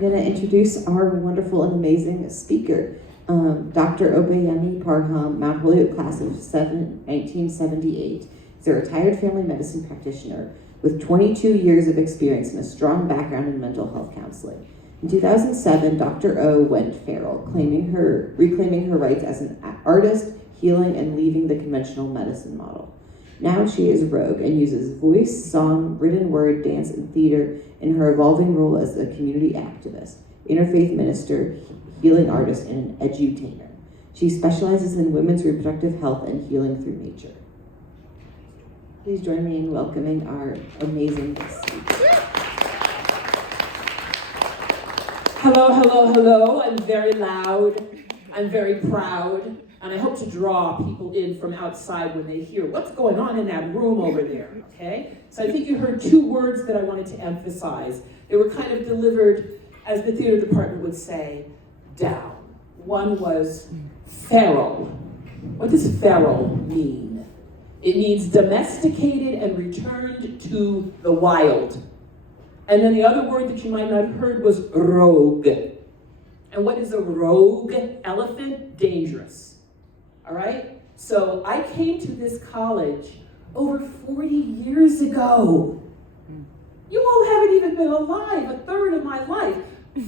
I'm going to introduce our wonderful and amazing speaker, Dr. Obeyemi Parham, Mount Holyoke class of 1978. He's a retired family medicine practitioner with 22 years of experience and a strong background in mental health counseling. In 2007, Dr. O went feral, reclaiming her rights as an artist, healing, and leaving the conventional medicine model. Now she is rogue and uses voice, song, written word, dance, and theater in her evolving role as a community activist, interfaith minister, healing artist, and an edutainer. She specializes in women's reproductive health and healing through nature. Please join me in welcoming our amazing guest speaker. Hello, hello, hello. I'm very loud. I'm very proud. And I hope to draw people in from outside when they hear what's going on in that room over there, okay? So I think you heard two words that I wanted to emphasize. They were kind of delivered, as the theater department would say, down. One was feral. What does feral mean? It means domesticated and returned to the wild. And then the other word that you might not have heard was rogue. And what is a rogue elephant? Dangerous. All right? So I came to this college over 40 years ago. You all haven't even been alive a third of my life.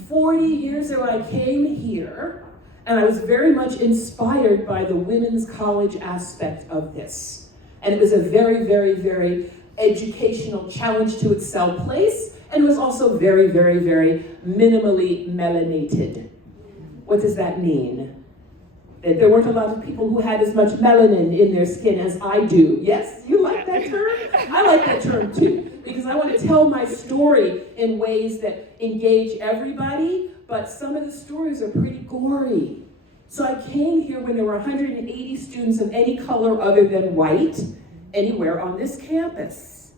40 years ago I came here, and I was very much inspired by the women's college aspect of this. And it was a very, very, very educational challenge to excel place, and it was also very, very, very minimally melanated. What does that mean? That there weren't a lot of people who had as much melanin in their skin as I do. Yes, you like that term? I like that term too, because I want to tell my story in ways that engage everybody, but some of the stories are pretty gory. So I came here when there were 180 students of any color other than white anywhere on this campus.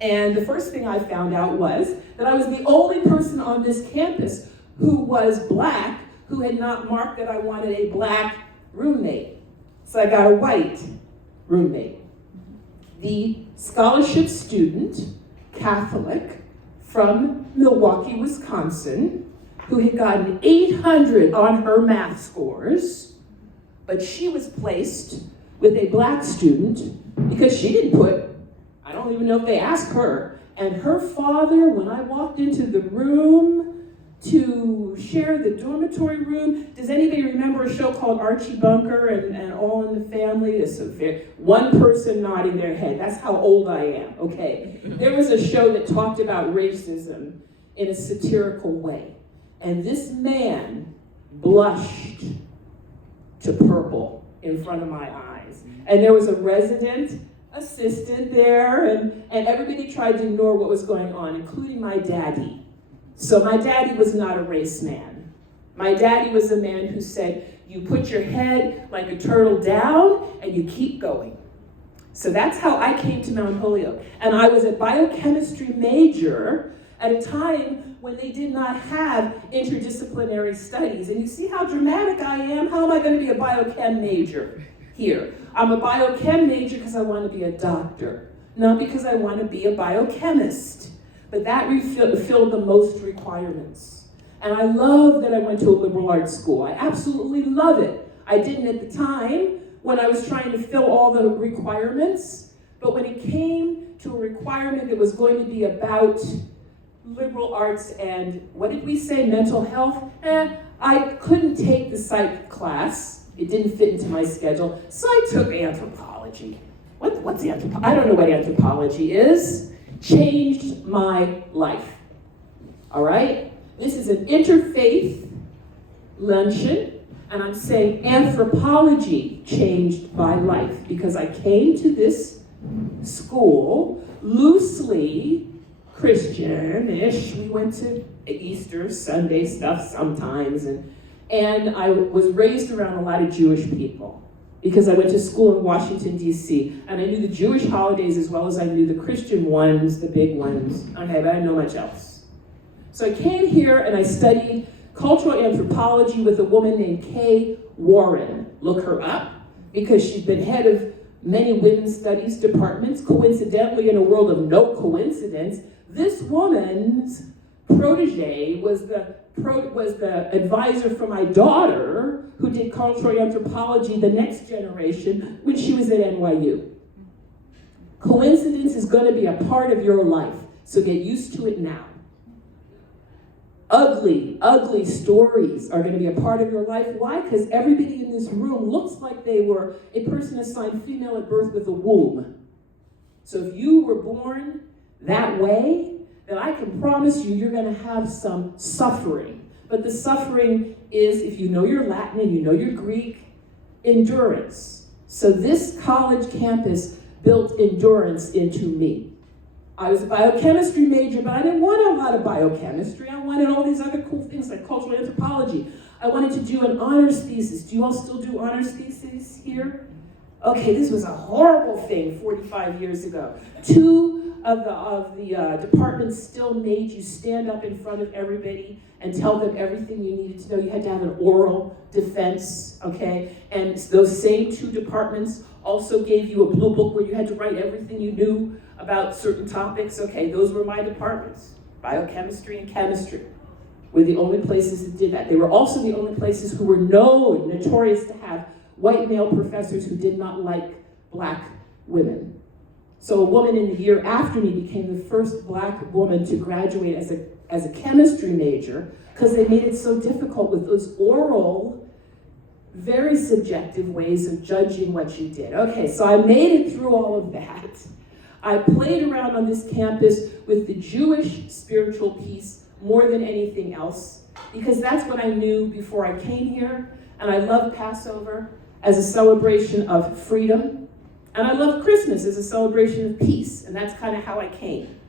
And the first thing I found out was that I was the only person on this campus who was black who had not marked that I wanted a black roommate. So I got a white roommate. The scholarship student, Catholic, from Milwaukee, Wisconsin, who had gotten 800 on her math scores, but she was placed with a black student because she didn't put, I don't even know if they asked her, and her father, when I walked into the room, to share the dormitory room. Does anybody remember a show called Archie Bunker and All in the Family? It's one person nodding their head. That's how old I am, okay? There was a show that talked about racism in a satirical way. And this man blushed to purple in front of my eyes. And there was a resident assistant there, and everybody tried to ignore what was going on, including my daddy. So my daddy was not a race man. My daddy was a man who said, you put your head like a turtle down and you keep going. So that's how I came to Mount Holyoke. And I was a biochemistry major at a time when they did not have interdisciplinary studies. And you see how dramatic I am? How am I going to be a biochem major here? I'm a biochem major because I want to be a doctor, not because I want to be a biochemist. But that filled the most requirements. And I love that I went to a liberal arts school. I absolutely love it. I didn't at the time when I was trying to fill all the requirements, but when it came to a requirement that was going to be about liberal arts and, what did we say, mental health? I couldn't take the psych class. It didn't fit into my schedule, so I took anthropology. What's anthropology? I don't know what anthropology is. Changed my life. All right? This is an interfaith luncheon, and I'm saying anthropology changed my life because I came to this school loosely Christian-ish. We went to Easter Sunday stuff sometimes, and I was raised around a lot of Jewish people, because I went to school in Washington, D.C., and I knew the Jewish holidays as well as I knew the Christian ones, the big ones. Okay, but I didn't know much else. So I came here and I studied cultural anthropology with a woman named Kay Warren. Look her up, because she's been head of many women's studies departments. Coincidentally, in a world of no coincidence, this woman's protege was the was the advisor for my daughter, who did cultural anthropology, the next generation, when she was at NYU. Coincidence is going to be a part of your life, so get used to it now. Ugly, ugly stories are going to be a part of your life. Why? Because everybody in this room looks like they were a person assigned female at birth with a womb. So if you were born that way, then I can promise you, you're going to have some suffering. But the suffering is, if you know your Latin and you know your Greek, endurance. So this college campus built endurance into me. I was a biochemistry major, but I didn't want a lot of biochemistry. I wanted all these other cool things like cultural anthropology. I wanted to do an honors thesis. Do you all still do honors theses here? Okay, this was a horrible thing 45 years ago. Two of the departments still made you stand up in front of everybody and tell them everything you needed to know. You had to have an oral defense, okay? And those same two departments also gave you a blue book where you had to write everything you knew about certain topics. Okay, those were my departments. Biochemistry and chemistry were the only places that did that. They were also the only places who were notorious to have white male professors who did not like black women. So a woman in the year after me became the first black woman to graduate as a chemistry major because they made it so difficult with those oral, very subjective ways of judging what you did. Okay, so I made it through all of that. I played around on this campus with the Jewish spiritual piece more than anything else because that's what I knew before I came here. And I love Passover as a celebration of freedom. And I love Christmas as a celebration of peace. And that's kind of how I came.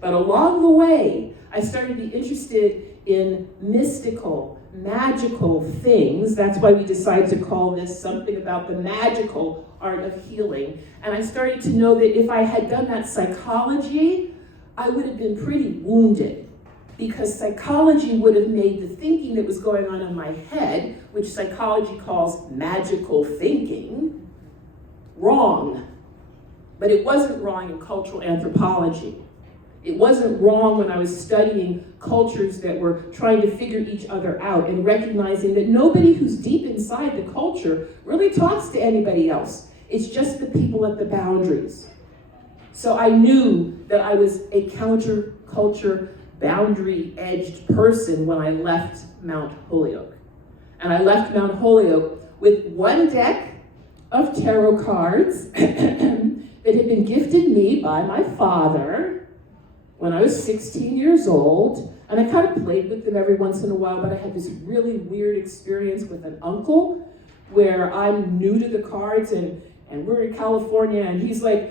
But along the way, I started to be interested in mystical, magical things. That's why we decided to call this something about the magical art of healing. And I started to know that if I had done that psychology, I would have been pretty wounded. Because psychology would have made the thinking that was going on in my head, which psychology calls magical thinking, wrong. But it wasn't wrong in cultural anthropology. It wasn't wrong when I was studying cultures that were trying to figure each other out and recognizing that nobody who's deep inside the culture really talks to anybody else. It's just the people at the boundaries. So I knew that I was a counterculture, boundary-edged person when I left Mount Holyoke. And I left Mount Holyoke with one deck of tarot cards that had been gifted me by my father when I was 16 years old. And I kind of played with them every once in a while, but I had this really weird experience with an uncle where I'm new to the cards and we're in California, and he's like,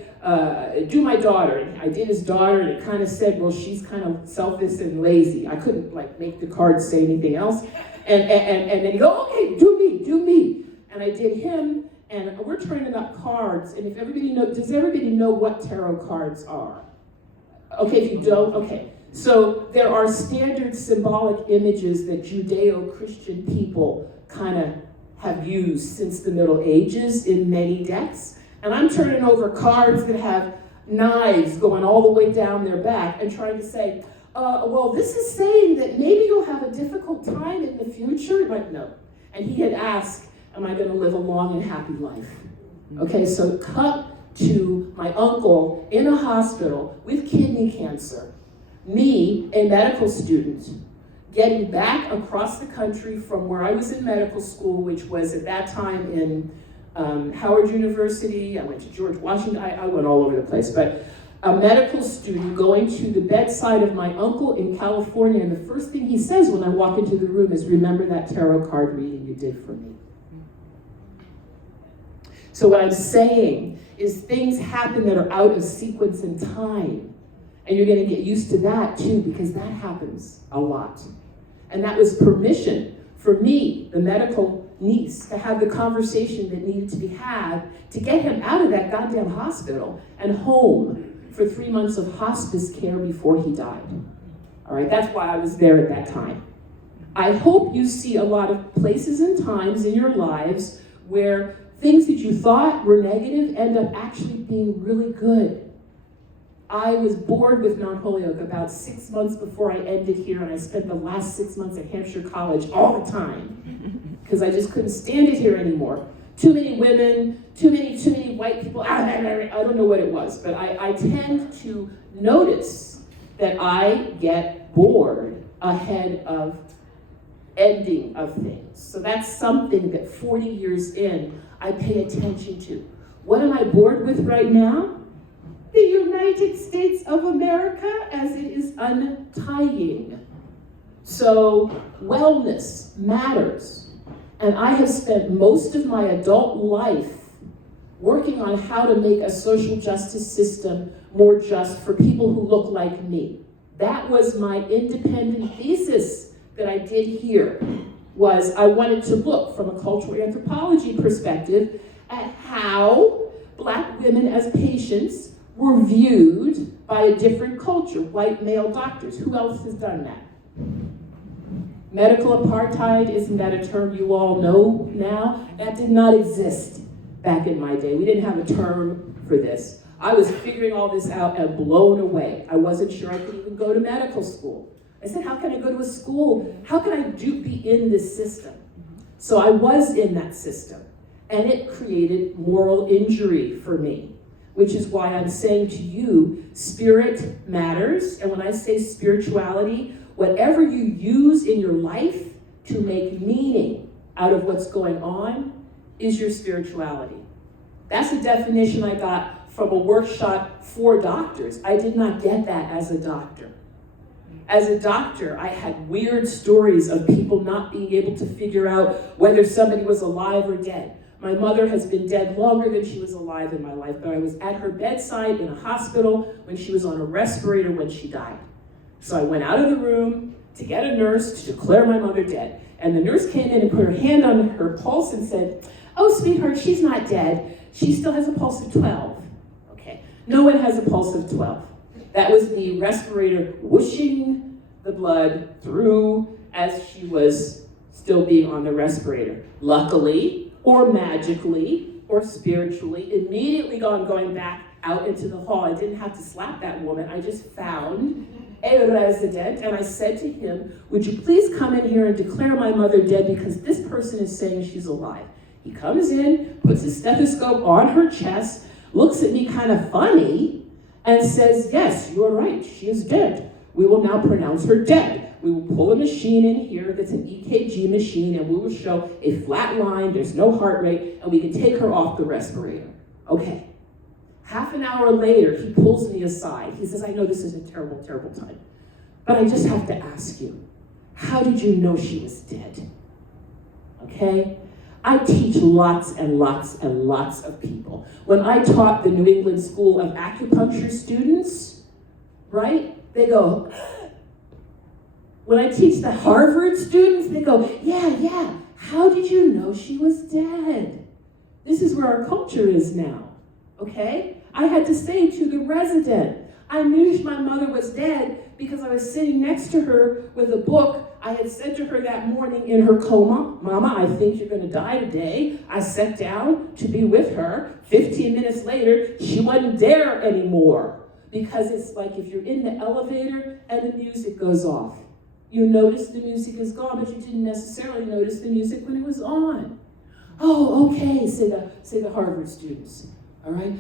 do my daughter. And I did his daughter, and it kind of said, well, she's kind of selfish and lazy. I couldn't like make the cards say anything else. And then he goes, okay, do me. And I did him, and we're turning up cards. And if everybody does everybody know what tarot cards are? Okay, if you don't, okay. So there are standard symbolic images that Judeo-Christian people kind of have used since the Middle Ages in many decks. And I'm turning over cards that have knives going all the way down their back and trying to say, well, this is saying that maybe you'll have a difficult time in the future. Like, no. And he had asked, am I going to live a long and happy life? Okay, so cut to my uncle in a hospital with kidney cancer. Me, a medical student, getting back across the country from where I was in medical school, which was at that time in Howard University. I went to George Washington. I went all over the place. But a medical student going to the bedside of my uncle in California, and the first thing he says when I walk into the room is, remember that tarot card reading you did for me? So what I'm saying is things happen that are out of sequence and time. And you're going to get used to that too, because that happens a lot. And that was permission for me, the medical niece, to have the conversation that needed to be had to get him out of that goddamn hospital and home for 3 months of hospice care before he died. All right, that's why I was there at that time. I hope you see a lot of places and times in your lives where things that you thought were negative end up actually being really good. I was bored with Mount Holyoke about 6 months before I ended here, and I spent the last 6 months at Hampshire College all the time because I just couldn't stand it here anymore. Too many women, too many white people. I don't know what it was, but I tend to notice that I get bored ahead of ending of things. So that's something that 40 years in, I pay attention to. What am I bored with right now? The United States of America as it is untying. So wellness matters. And I have spent most of my adult life working on how to make a social justice system more just for people who look like me. That was my independent thesis that I did here, was I wanted to look from a cultural anthropology perspective at how Black women as patients were viewed by a different culture, white male doctors. Who else has done that? Medical apartheid, isn't that a term you all know now? That did not exist back in my day. We didn't have a term for this. I was figuring all this out and blown away. I wasn't sure I could even go to medical school. I said, how can I go to a school? How can I be in this system? So I was in that system, and it created moral injury for me, which is why I'm saying to you, spirit matters. And when I say spirituality, whatever you use in your life to make meaning out of what's going on is your spirituality. That's a definition I got from a workshop for doctors. I did not get that as a doctor. As a doctor, I had weird stories of people not being able to figure out whether somebody was alive or dead. My mother has been dead longer than she was alive in my life, but I was at her bedside in a hospital when she was on a respirator when she died. So I went out of the room to get a nurse to declare my mother dead. And the nurse came in and put her hand on her pulse and said, "Oh, sweetheart, she's not dead. She still has a pulse of 12. Okay, no one has a pulse of 12. That was the respirator whooshing the blood through as she was still being on the respirator. Luckily, or magically, or spiritually, immediately going back out into the hall. I didn't have to slap that woman. I just found a resident, and I said to him, would you please come in here and declare my mother dead because this person is saying she's alive. He comes in, puts his stethoscope on her chest, looks at me kind of funny, and says, yes, you're right, she is dead. We will now pronounce her dead. We will pull a machine in here that's an EKG machine, and we will show a flat line, there's no heart rate, and we can take her off the respirator. Okay. Half an hour later, he pulls me aside. He says, I know this is a terrible, terrible time, but I just have to ask you, how did you know she was dead? Okay? I teach lots and lots and lots of people. When I taught the New England School of Acupuncture students, right, they go, when I teach the Harvard students, they go, yeah, how did you know she was dead? This is where our culture is now, okay? I had to say to the resident, I knew my mother was dead because I was sitting next to her with a book I had said to her that morning in her coma, Mama, I think you're gonna die today. I sat down to be with her. 15 minutes later, she wasn't there anymore. Because it's like if you're in the elevator and the music goes off. You notice the music is gone, but you didn't necessarily notice the music when it was on. Oh, okay, say the Harvard students, all right?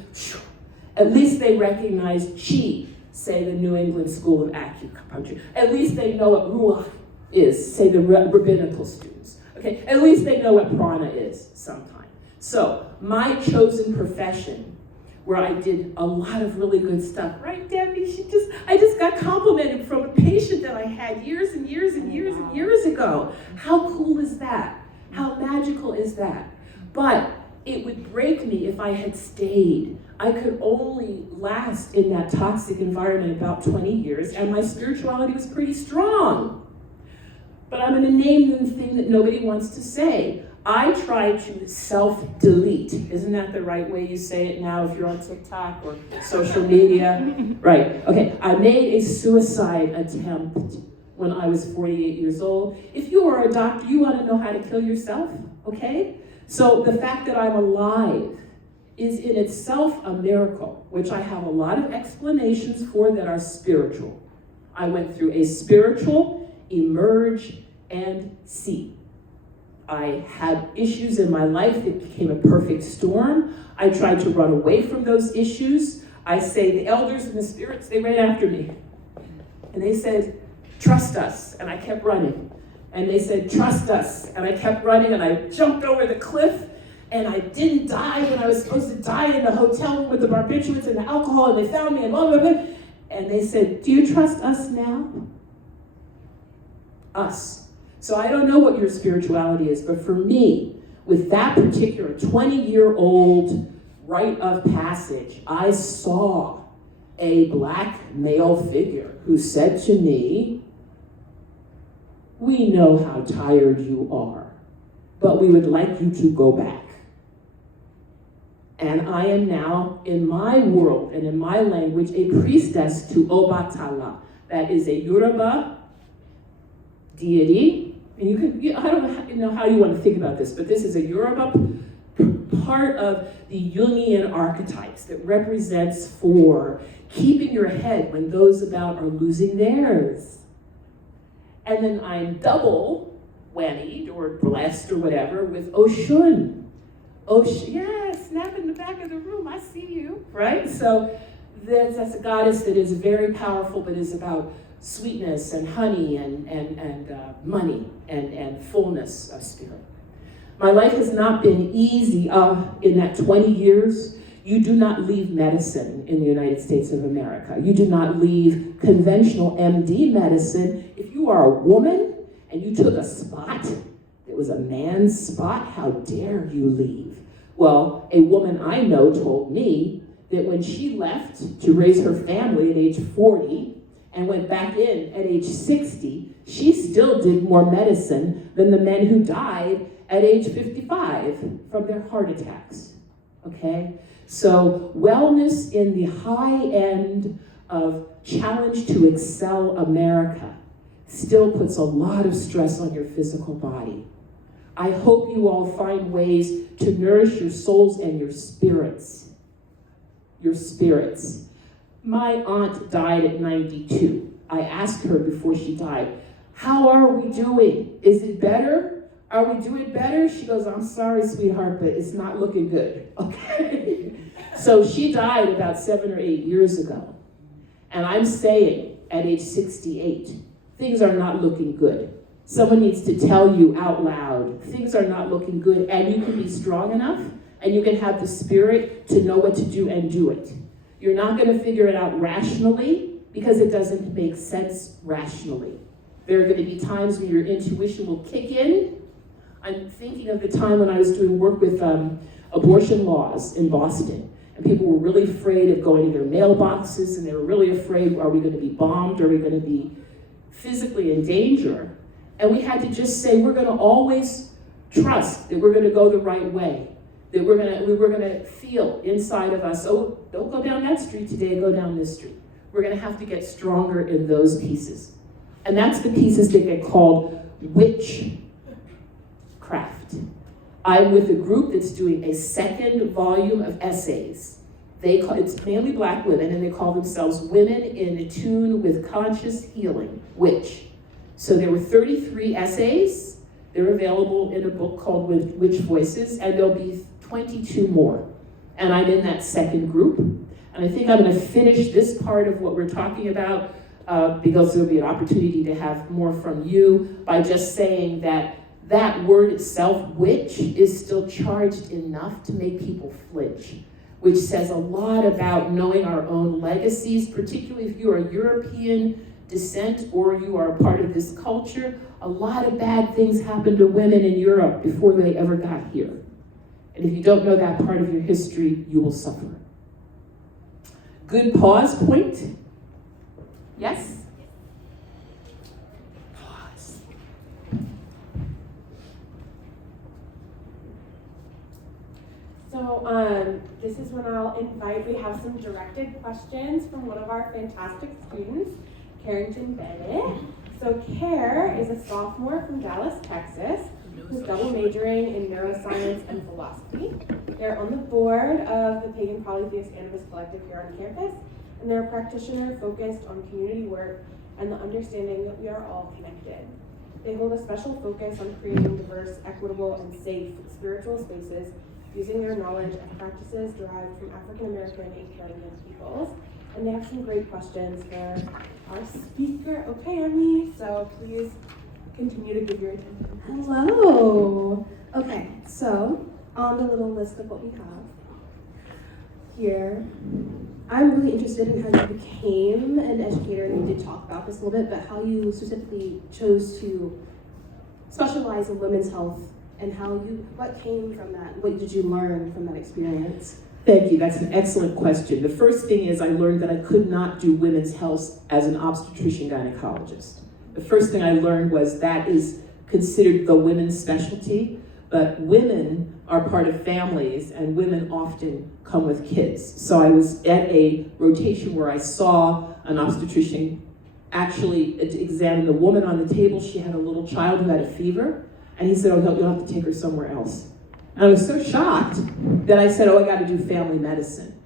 At least they recognize chi, say the New England School of Acupuncture. At least they know what ruach is, say the rabbinical students. Okay, at least they know what prana is sometime. So, my chosen profession, where I did a lot of really good stuff, right, Debbie? I just got complimented from a patient that I had years and years and years and years ago. How cool is that? How magical is that? But it would break me if I had stayed. I could only last in that toxic environment about 20 years, and my spirituality was pretty strong. But I'm going to name the thing that nobody wants to say. I tried to self-delete. Isn't that the right way you say it now if you're on TikTok or social media? Right, okay. I made a suicide attempt when I was 48 years old. If you are a doctor, you want to know how to kill yourself, okay? So the fact that I'm alive is in itself a miracle, which I have a lot of explanations for that are spiritual. I went through a spiritual, emerge, and see. I had issues in my life that became a perfect storm. I tried to run away from those issues. I say the elders and the spirits, they ran after me. And they said, trust us, and I kept running. And they said, trust us, and I kept running, and I jumped over the cliff, and I didn't die when I was supposed to die in the hotel room with the barbiturates and the alcohol, and they found me, and blah, blah, blah. And they said, do you trust us now? Us. So I don't know what your spirituality is, but for me, with that particular 20-year-old rite of passage, I saw a black male figure who said to me, we know how tired you are, but we would like you to go back. And I am now, in my world and in my language, a priestess to Obatala. That is a Yoruba deity. And I don't know how you want to think about this, but this is a Yoruba part of the Jungian archetypes that represents for keeping your head when those about are losing theirs. And then I'm double whammied or blessed or whatever with Oshun. Yeah, snap in the back of the room, I see you, right? So that's a goddess that is very powerful, but is about sweetness and honey and money and fullness of spirit. My life has not been easy in that 20 years. You do not leave medicine in the United States of America. You do not leave conventional MD medicine. If you are a woman and you took a spot that was a man's spot, how dare you leave? Well, a woman I know told me that when she left to raise her family at age 40 and went back in at age 60, she still did more medicine than the men who died at age 55 from their heart attacks, okay? So wellness in the high end of challenge to excel America still puts a lot of stress on your physical body. I hope you all find ways to nourish your souls and your spirits. Your spirits. My aunt died at 92. I asked her before she died, how are we doing? Is it better? Are we doing better? She goes, I'm sorry, sweetheart, but it's not looking good, okay? So she died about 7 or 8 years ago. And I'm saying, at age 68, things are not looking good. Someone needs to tell you out loud, things are not looking good, and you can be strong enough, and you can have the spirit to know what to do and do it. You're not going to figure it out rationally, because it doesn't make sense rationally. There are going to be times when your intuition will kick in. I'm thinking of the time when I was doing work with abortion laws in Boston, and people were really afraid of going to their mailboxes, and they were really afraid, are we going to be bombed? Are we going to be physically in danger? And we had to just say, we're going to always trust that we're going to go the right way, that we're going to feel inside of us, oh, don't go down that street today, go down this street. We're going to have to get stronger in those pieces. And that's the pieces that get called witchcraft. I'm with a group that's doing a second volume of essays. It's mainly black women, and they call themselves Women in Tune with Conscious Healing, Witch. So there were 33 essays. They're available in a book called Witch Voices, and there'll be 22 more. And I'm in that second group. And I think I'm going to finish this part of what we're talking about because there'll be an opportunity to have more from you by just saying that that word itself, witch, is still charged enough to make people flinch, which says a lot about knowing our own legacies, particularly if you are European descent or you are a part of this culture. A lot of bad things happened to women in Europe before they ever got here. And if you don't know that part of your history, you will suffer. Good pause point? Yes? Pause. So this is when I'll invite, we have some directed questions from one of our fantastic students, Carrington Bennett. So Care is a sophomore from Dallas, Texas, who's double majoring in neuroscience and philosophy. They're on the board of the Pagan Polytheist Cannabis Collective here on campus, and they're a practitioner focused on community work and the understanding that we are all connected. They hold a special focus on creating diverse, equitable, and safe spiritual spaces using their knowledge of practices derived from African American and Caribbean peoples. And they have some great questions for our speaker, Opeyemi. So please continue to give your attention. Hello. Okay, so on the little list of what we have here, I'm really interested in how you became an educator, and you did talk about this a little bit, but how you specifically chose to specialize in women's health and what came from that? What did you learn from that experience? Thank you, that's an excellent question. The first thing is I learned that I could not do women's health as an obstetrician gynecologist. The first thing I learned was that is considered the women's specialty, but women are part of families and women often come with kids. So I was at a rotation where I saw an obstetrician actually examine the woman on the table. She had a little child who had a fever, and he said, oh, no, you'll have to take her somewhere else. And I was so shocked that I said, oh, I gotta do family medicine.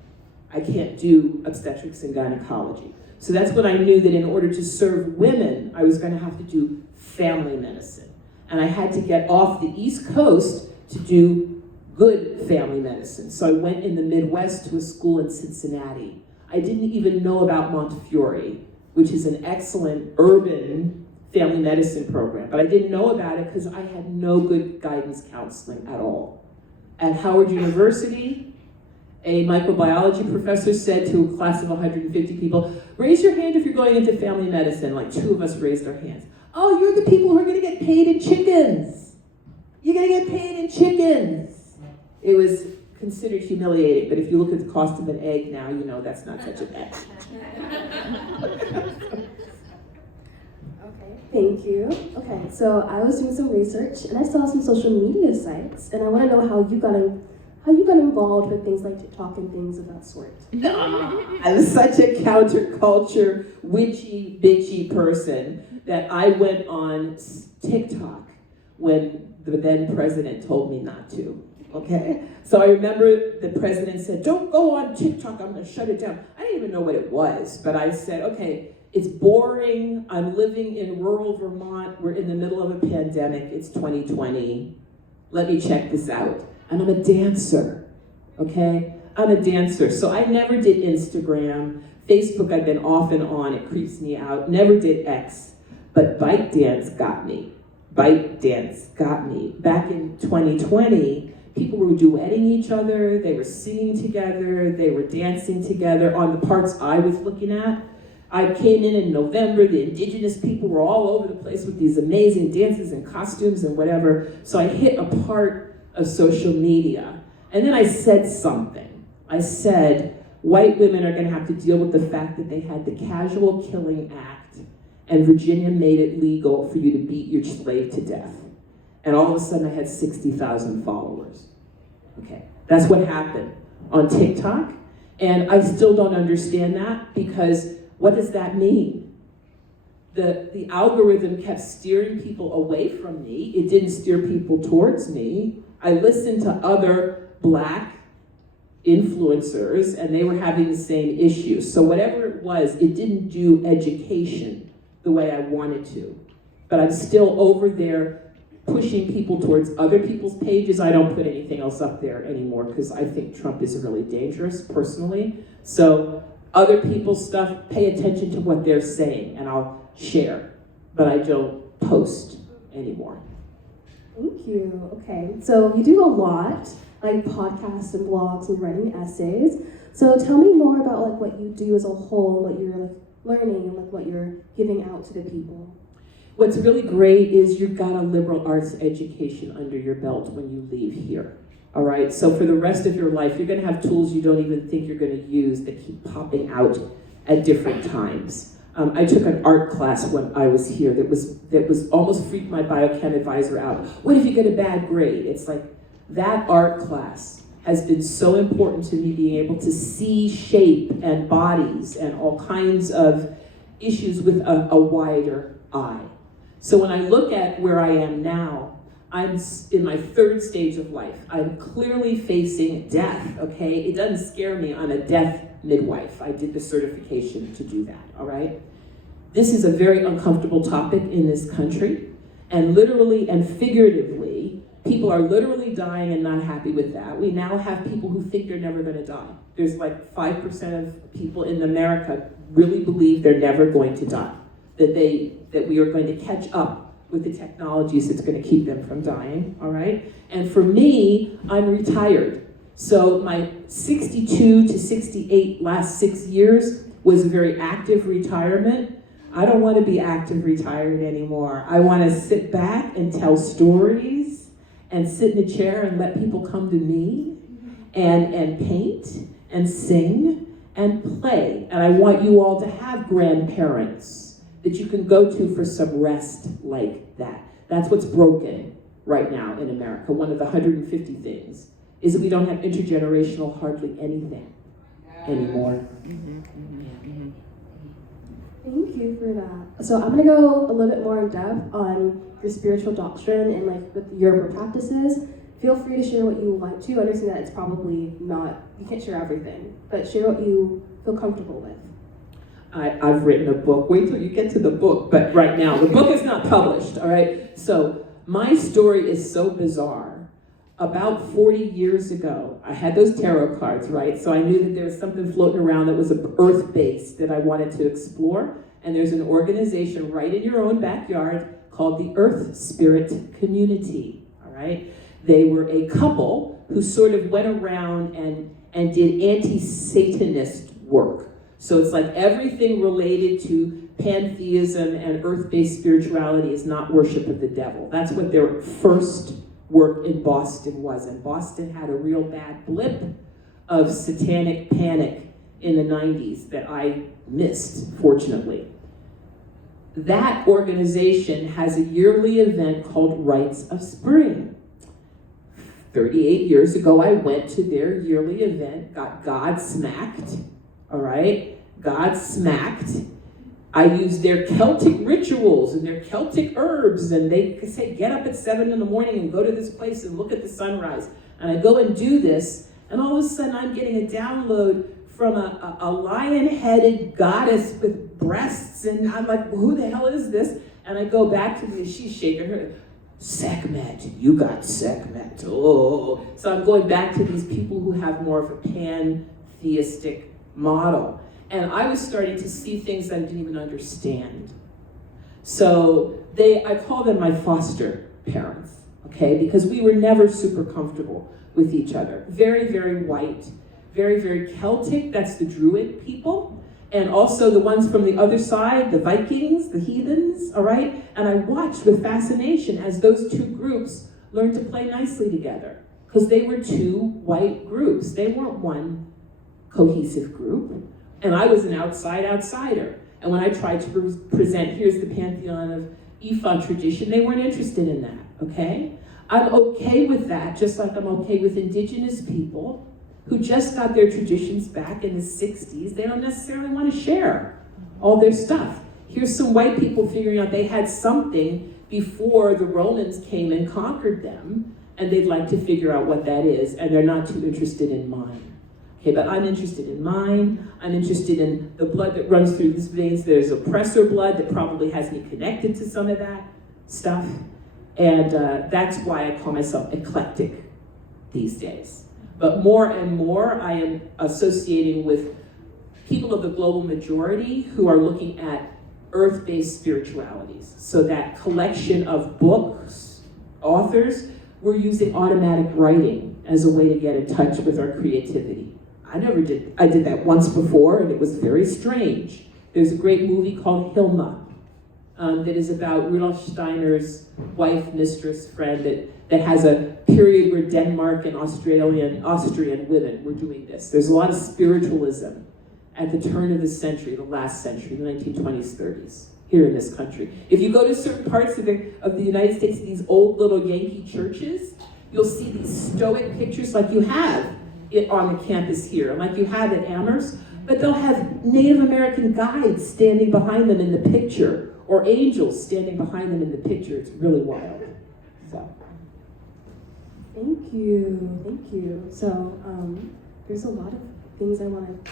I can't do obstetrics and gynecology. So that's when I knew that in order to serve women, I was gonna have to do family medicine. And I had to get off the East Coast to do good family medicine. So I went in the Midwest to a school in Cincinnati. I didn't even know about Montefiore, which is an excellent urban family medicine program, but I didn't know about it because I had no good guidance counseling at all. At Howard University, a microbiology professor said to a class of 150 people, raise your hand if you're going into family medicine. Like 2 of us raised our hands. Oh, you're the people who are gonna get paid in chickens. You're gonna get paid in chickens. It was considered humiliating, but if you look at the cost of an egg now, you know that's not such a bad. Thank you. Okay, so I was doing some research and I saw some social media sites, and I want to know how you got involved with things like TikTok and things of that sort. I'm such a counterculture, witchy, bitchy person that I went on TikTok when the then president told me not to. Okay, so I remember the president said, "Don't go on TikTok. I'm going to shut it down." I didn't even know what it was, but I said, "Okay." It's boring. I'm living in rural Vermont. We're in the middle of a pandemic. It's 2020. Let me check this out. And I'm a dancer, okay? I'm a dancer. So I never did Instagram. Facebook, I've been off and on. It creeps me out. Never did X. But ByteDance got me. ByteDance got me. Back in 2020, people were duetting each other. They were singing together. They were dancing together on the parts I was looking at. I came in November, the indigenous people were all over the place with these amazing dances and costumes and whatever. So I hit a part of social media. And then I said something. I said, white women are gonna have to deal with the fact that they had the Casual Killing Act and Virginia made it legal for you to beat your slave to death. And all of a sudden I had 60,000 followers. Okay, that's what happened on TikTok. And I still don't understand that because what does that mean? The algorithm kept steering people away from me. It didn't steer people towards me. I listened to other Black influencers and they were having the same issues. So whatever it was, it didn't do education the way I wanted to. But I'm still over there pushing people towards other people's pages. I don't put anything else up there anymore because I think Trump is really dangerous personally. So other people's stuff, pay attention to what they're saying and I'll share, but I don't post anymore. Thank you. Okay, so you do a lot, like podcasts and blogs and writing essays. So tell me more about like what you do as a whole, what you're like learning and like what you're giving out to the people. What's really great is you've got a liberal arts education under your belt when you leave here. All right, so for the rest of your life, you're gonna have tools you don't even think you're gonna use that keep popping out at different times. I took an art class when I was here that was almost freaked my biochem advisor out. What if you get a bad grade? It's like, that art class has been so important to me, being able to see shape and bodies and all kinds of issues with a wider eye. So when I look at where I am now, I'm in my third stage of life. I'm clearly facing death, okay? It doesn't scare me. I'm a death midwife. I did the certification to do that, all right? This is a very uncomfortable topic in this country, and literally and figuratively, people are literally dying and not happy with that. We now have people who think they're never gonna die. There's like 5% of people in America really believe they're never going to die, that we are going to catch up with the technologies that's going to keep them from dying, all right? And for me, I'm retired. So my 62 to 68 last 6 years was a very active retirement. I don't want to be active retired anymore. I want to sit back and tell stories and sit in a chair and let people come to me and paint and sing and play. And I want you all to have grandparents that you can go to for some rest like that. That's what's broken right now in America. One of the 150 things is that we don't have intergenerational hardly anything anymore. Thank you for that. So I'm gonna go a little bit more in depth on your spiritual doctrine and like with your practices. Feel free to share what you would like to. Understand that it's probably not, you can't share everything, but share what you feel comfortable with. I've written a book. Wait till you get to the book, but right now, the book is not published, all right? So my story is so bizarre. About 40 years ago, I had those tarot cards, right? So I knew that there was something floating around that was earth-based that I wanted to explore. And there's an organization right in your own backyard called the Earth Spirit Community, all right? They were a couple who sort of went around and did anti-Satanist work. So it's like everything related to pantheism and earth-based spirituality is not worship of the devil. That's what their first work in Boston was. And Boston had a real bad blip of satanic panic in the 90s that I missed, fortunately. That organization has a yearly event called Rites of Spring. 38 years ago, I went to their yearly event, got God smacked, all right? God smacked. I used their Celtic rituals and their Celtic herbs, and they say, get up at 7 in the morning and go to this place and look at the sunrise. And I go and do this, and all of a sudden I'm getting a download from a lion-headed goddess with breasts, and I'm like, who the hell is this? And I go back to this, she's shaking her, Sekhmet, you got Sekhmet, oh. So I'm going back to these people who have more of a pantheistic model. And I was starting to see things that I didn't even understand. So I call them my foster parents, okay? Because we were never super comfortable with each other. Very, very white, very, very Celtic, that's the Druid people. And also the ones from the other side, the Vikings, the heathens, all right? And I watched with fascination as those two groups learned to play nicely together. Because they were two white groups. They weren't one cohesive group. And I was an outsider. And when I tried to present, here's the pantheon of Ifa tradition, they weren't interested in that, okay? I'm okay with that, just like I'm okay with indigenous people who just got their traditions back in the 60s. They don't necessarily want to share all their stuff. Here's some white people figuring out they had something before the Romans came and conquered them, and they'd like to figure out what that is, and they're not too interested in mine. Okay, but I'm interested in mine. I'm interested in the blood that runs through these veins. There's oppressor blood that probably has me connected to some of that stuff. And that's why I call myself eclectic these days. But more and more, I am associating with people of the global majority who are looking at earth-based spiritualities. So that collection of books, authors, we're using automatic writing as a way to get in touch with our creativity. I did that once before, and it was very strange. There's a great movie called Hilma that is about Rudolf Steiner's wife, mistress, friend that has a period where Denmark and Austrian women were doing this. There's a lot of spiritualism at the turn of the century, the last century, the 1920s, 30s, here in this country. If you go to certain parts of the United States, these old little Yankee churches, you'll see these stoic pictures like you have on the campus here, like you have at Amherst, but they'll have Native American guides standing behind them in the picture, or angels standing behind them in the picture. It's really wild. So Thank you. So, there's a lot of things I want to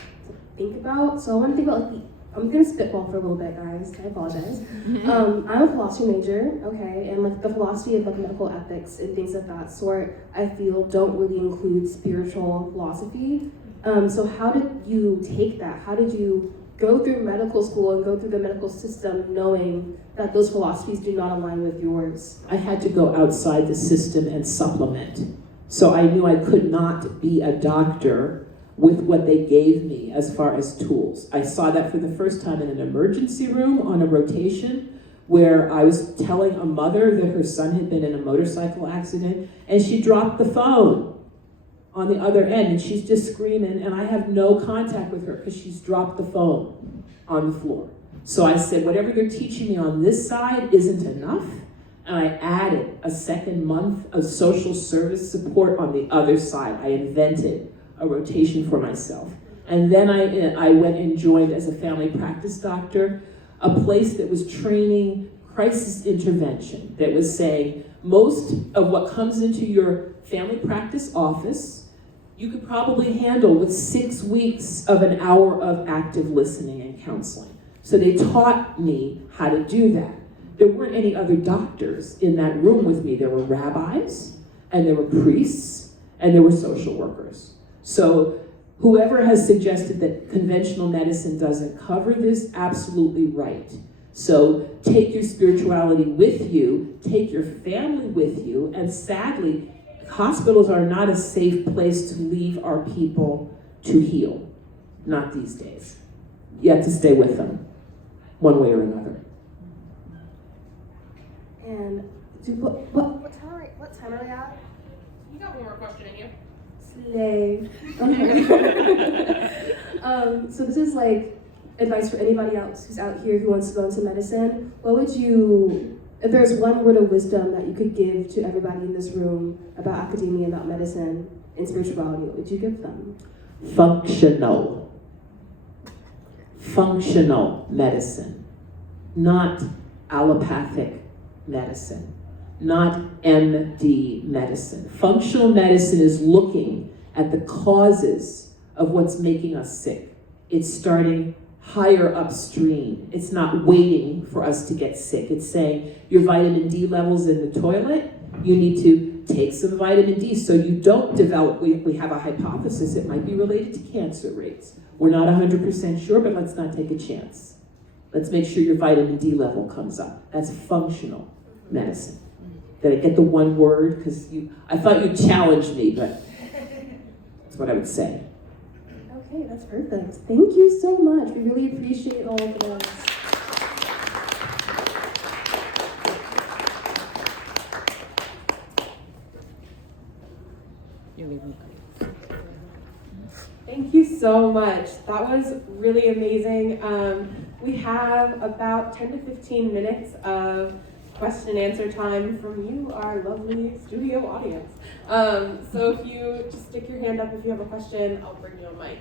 think about. So I want to think about I'm gonna spitball for a little bit, guys. I apologize. I'm a philosophy major, okay, and like the philosophy of like medical ethics and things of that sort, I feel don't really include spiritual philosophy. So how did you take that? How did you go through medical school and go through the medical system knowing that those philosophies do not align with yours? I had to go outside the system and supplement. So I knew I could not be a doctor with what they gave me as far as tools. I saw that for the first time in an emergency room on a rotation where I was telling a mother that her son had been in a motorcycle accident and she dropped the phone on the other end and she's just screaming and I have no contact with her because she's dropped the phone on the floor. So I said, whatever they're teaching me on this side isn't enough. And I added a second month of social service support on the other side. I invented a rotation for myself. And then I went and joined as a family practice doctor, a place that was training crisis intervention, that was saying most of what comes into your family practice office, you could probably handle with 6 weeks of an hour of active listening and counseling. So they taught me how to do that. There weren't any other doctors in that room with me. There were rabbis, and there were priests, and there were social workers. So whoever has suggested that conventional medicine doesn't cover this, absolutely right. So take your spirituality with you, take your family with you, and sadly, hospitals are not a safe place to leave our people to heal. Not these days. You have to stay with them, one way or another. And what time are we at? You got one more question in you. Slay. So this is like advice for anybody else who's out here who wants to go into medicine. What would you, if there's one word of wisdom that you could give to everybody in this room about academia, about medicine and spirituality, what would you give them? Functional medicine, not allopathic medicine, not MD medicine. Functional medicine is looking at the causes of what's making us sick. It's starting higher upstream. It's not waiting for us to get sick. It's saying your vitamin D levels in the toilet, you need to take some vitamin D so you don't develop, we have a hypothesis it might be related to cancer rates. We're not 100% sure, but let's not take a chance. Let's make sure your vitamin D level comes up. That's functional medicine. Did I get the one word? Because I thought you challenged me, but that's what I would say. Okay, that's perfect. Thank you so much. We really appreciate all of this. Thank you so much. That was really amazing. We have about 10 to 15 minutes of question and answer time from you, our lovely studio audience. So if you just stick your hand up if you have a question, I'll bring you a mic.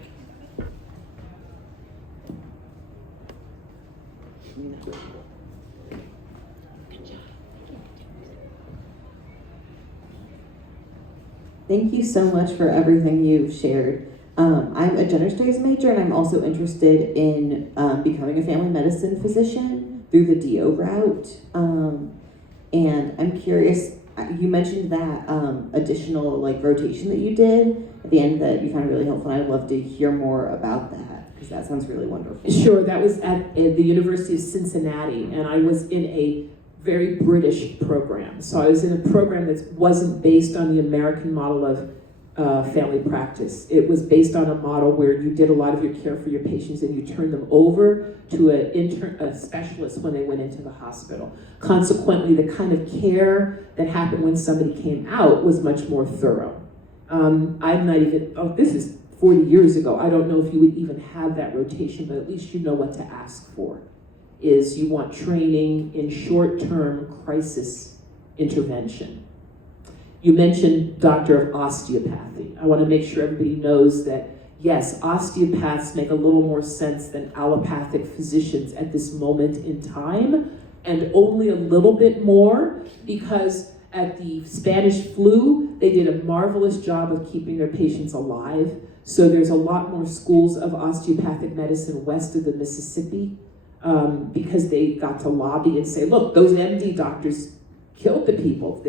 Thank you so much for everything you've shared. I'm a gender studies major, and I'm also interested in becoming a family medicine physician through the DO route. And I'm curious, you mentioned that additional rotation that you did at the end that you found really helpful, and I'd love to hear more about that, because that sounds really wonderful. Sure, that was at the University of Cincinnati, and I was in a very British program. So I was in a program that wasn't based on the American model of family practice. It was based on a model where you did a lot of your care for your patients and you turned them over to a specialist when they went into the hospital. Consequently, the kind of care that happened when somebody came out was much more thorough. I'm not even, this is 40 years ago. I don't know if you would even have that rotation, but at least you know what to ask for. Is you want training in short-term crisis intervention. You mentioned doctor of osteopathy. I want to make sure everybody knows that, yes, osteopaths make a little more sense than allopathic physicians at this moment in time, and only a little bit more, because At the Spanish flu, they did a marvelous job of keeping their patients alive. So there's a lot more schools of osteopathic medicine west of the Mississippi because they got to lobby and say, look, those MD doctors killed the people.